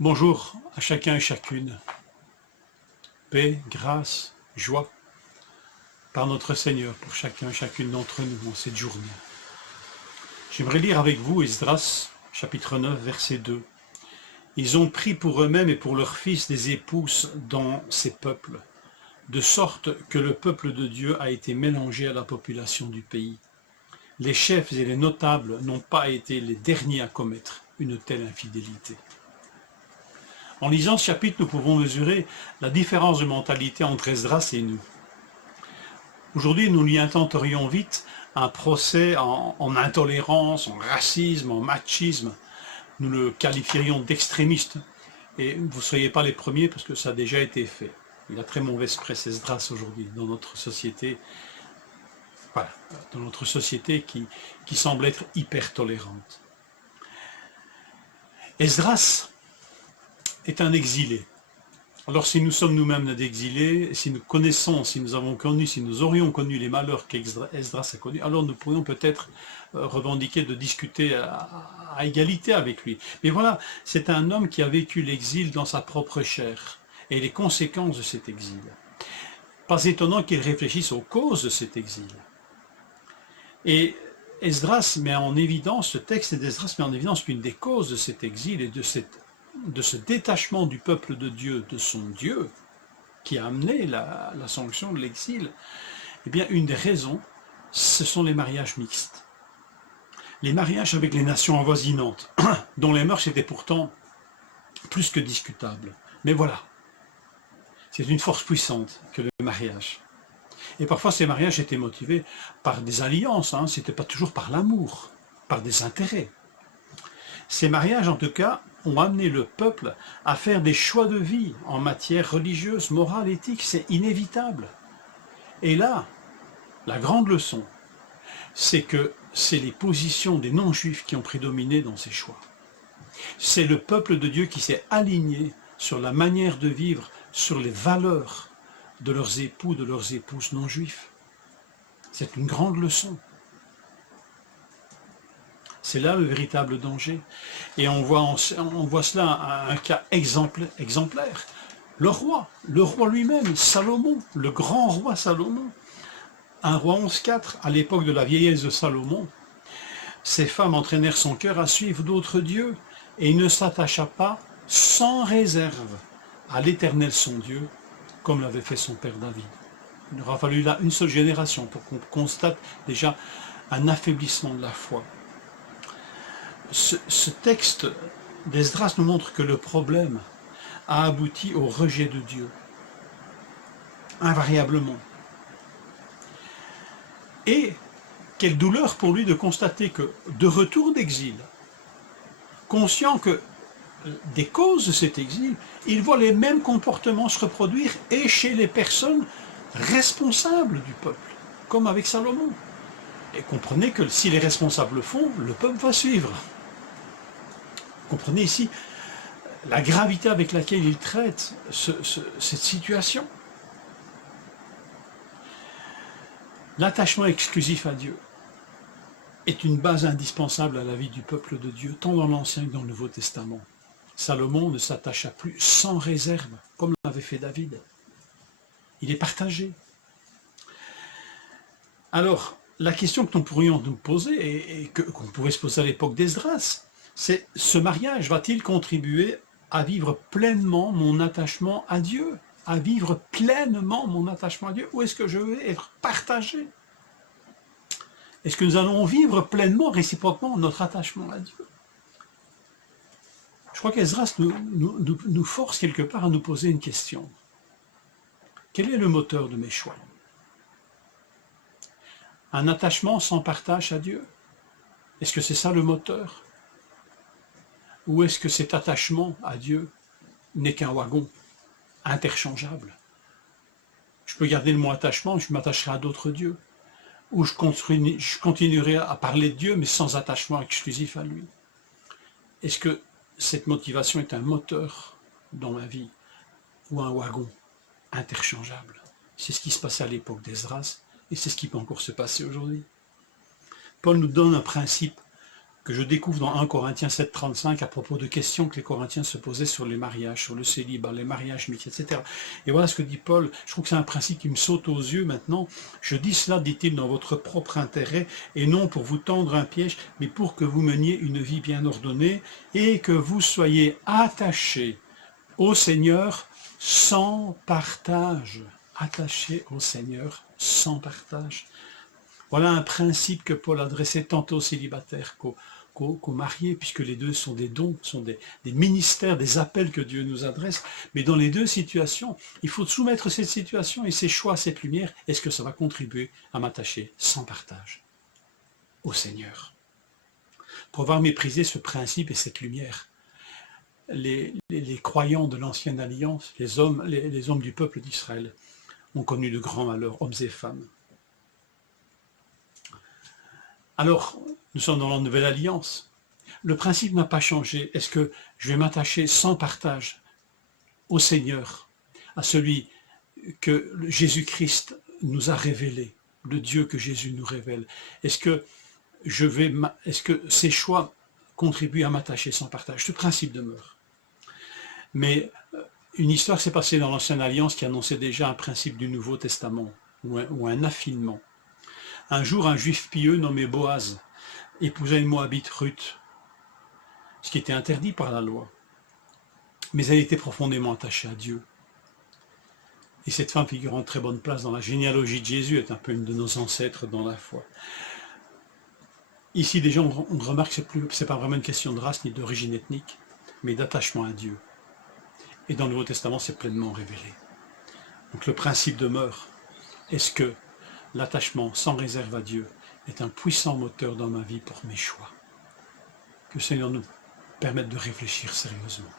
Bonjour à chacun et chacune. Paix, grâce, joie par notre Seigneur pour chacun et chacune d'entre nous en cette journée. J'aimerais lire avec vous Esdras, chapitre 9, verset 2. Ils ont pris pour eux-mêmes et pour leurs fils des épouses dans ces peuples, de sorte que le peuple de Dieu a été mélangé à la population du pays. Les chefs et les notables n'ont pas été les derniers à commettre une telle infidélité. En lisant ce chapitre, nous pouvons mesurer la différence de mentalité entre Esdras et nous. Aujourd'hui, nous lui intenterions vite un procès en intolérance, en racisme, en machisme. Nous le qualifierions d'extrémiste. Et vous ne seriez pas les premiers parce que ça a déjà été fait. Il a très mauvaise presse, Esdras, aujourd'hui, dans notre société. Voilà, dans notre société qui semble être hyper tolérante. Esdras est un exilé. Alors si nous sommes nous-mêmes des exilés, si nous connaissons, si nous avons connu, si nous aurions connu les malheurs qu'Esdras a connus, alors nous pourrions peut-être revendiquer de discuter à égalité avec lui. Mais voilà, c'est un homme qui a vécu l'exil dans sa propre chair et les conséquences de cet exil. Pas étonnant qu'il réfléchisse aux causes de cet exil. Et Esdras met en évidence, ce texte d'Esdras met en évidence qu'une des causes de cet exil et de ce détachement du peuple de Dieu, de son Dieu, qui a amené la sanction de l'exil, eh bien, une des raisons, ce sont les mariages mixtes. Les mariages avec les nations avoisinantes, dont les mœurs étaient pourtant plus que discutables. Mais voilà, c'est une force puissante que le mariage. Et parfois, ces mariages étaient motivés par des alliances, hein, c'était pas toujours par l'amour, par des intérêts. Ces mariages, en tout cas, ont amené le peuple à faire des choix de vie en matière religieuse, morale, éthique, c'est inévitable. Et là, la grande leçon, c'est que c'est les positions des non-juifs qui ont prédominé dans ces choix. C'est le peuple de Dieu qui s'est aligné sur la manière de vivre, sur les valeurs de leurs époux, de leurs épouses non-juifs. C'est une grande leçon. C'est là le véritable danger. Et on voit cela un cas exemplaire. Le roi lui-même, Salomon, le grand roi Salomon, un roi 11-4, à l'époque de la vieillesse de Salomon, ces femmes entraînèrent son cœur à suivre d'autres dieux, et il ne s'attacha pas sans réserve à l'Éternel son Dieu, comme l'avait fait son père David. Il aura fallu là une seule génération pour qu'on constate déjà un affaiblissement de la foi. Ce texte d'Esdras nous montre que le problème a abouti au rejet de Dieu, invariablement. Et quelle douleur pour lui de constater que, de retour d'exil, conscient que des causes de cet exil, il voit les mêmes comportements se reproduire et chez les personnes responsables du peuple, comme avec Salomon. Et comprenez que si les responsables le font, le peuple va suivre. Comprenez ici la gravité avec laquelle il traite cette situation. L'attachement exclusif à Dieu est une base indispensable à la vie du peuple de Dieu, tant dans l'Ancien que dans le Nouveau Testament. Salomon ne s'attacha plus sans réserve, comme l'avait fait David. Il est partagé. Alors, la question que nous pourrions nous poser, et qu'on pourrait se poser à l'époque d'Esdras, c'est ce mariage va-t-il contribuer à vivre pleinement mon attachement à Dieu, à vivre pleinement mon attachement à Dieu, ou est-ce que je vais être partagé? Est-ce que nous allons vivre pleinement, réciproquement, notre attachement à Dieu? Je crois qu'Esdras nous force quelque part à nous poser une question. Quel est le moteur de mes choix? Un attachement sans partage à Dieu? Est-ce que c'est ça le moteur? Ou est-ce que cet attachement à Dieu n'est qu'un wagon interchangeable? Je peux garder le mot attachement, je m'attacherai à d'autres dieux. Ou je continuerai à parler de Dieu, mais sans attachement exclusif à lui. Est-ce que cette motivation est un moteur dans ma vie ou un wagon interchangeable? C'est ce qui se passait à l'époque d'Esdras et c'est ce qui peut encore se passer aujourd'hui. Paul nous donne un principe que je découvre dans 1 Corinthiens 7,35 à propos de questions que les Corinthiens se posaient sur les mariages, sur le célibat, les mariages mixtes, etc. Et voilà ce que dit Paul. Je trouve que c'est un principe qui me saute aux yeux maintenant. Je dis cela, dit-il, dans votre propre intérêt, et non pour vous tendre un piège, mais pour que vous meniez une vie bien ordonnée et que vous soyez attachés au Seigneur sans partage. Attachés au Seigneur sans partage. Voilà un principe que Paul adressait tantôt aux célibataires qu'aux mariés, puisque les deux sont des dons, sont des ministères, des appels que Dieu nous adresse. Mais dans les deux situations, il faut soumettre cette situation et ces choix, cette lumière. Est-ce que ça va contribuer à m'attacher sans partage au Seigneur? Pour avoir méprisé ce principe et cette lumière, les croyants de l'ancienne alliance, les hommes du peuple d'Israël, ont connu de grands malheurs, hommes et femmes. Alors, nous sommes dans la nouvelle alliance. Le principe n'a pas changé. Est-ce que je vais m'attacher sans partage au Seigneur, à celui que Jésus-Christ nous a révélé, le Dieu que Jésus nous révèle? Est-ce que ces choix contribuent à m'attacher sans partage? Ce principe demeure. Mais une histoire s'est passée dans l'Ancienne Alliance qui annonçait déjà un principe du Nouveau Testament, ou un affinement. Un jour, un juif pieux nommé Boaz épousa une Moabite Ruth, ce qui était interdit par la loi. Mais elle était profondément attachée à Dieu. Et cette femme figurant en très bonne place dans la généalogie de Jésus est un peu une de nos ancêtres dans la foi. Ici, déjà, on remarque que ce n'est pas vraiment une question de race ni d'origine ethnique, mais d'attachement à Dieu. Et dans le Nouveau Testament, c'est pleinement révélé. Donc le principe demeure. Est-ce que l'attachement sans réserve à Dieu est un puissant moteur dans ma vie pour mes choix? Que le Seigneur nous permette de réfléchir sérieusement.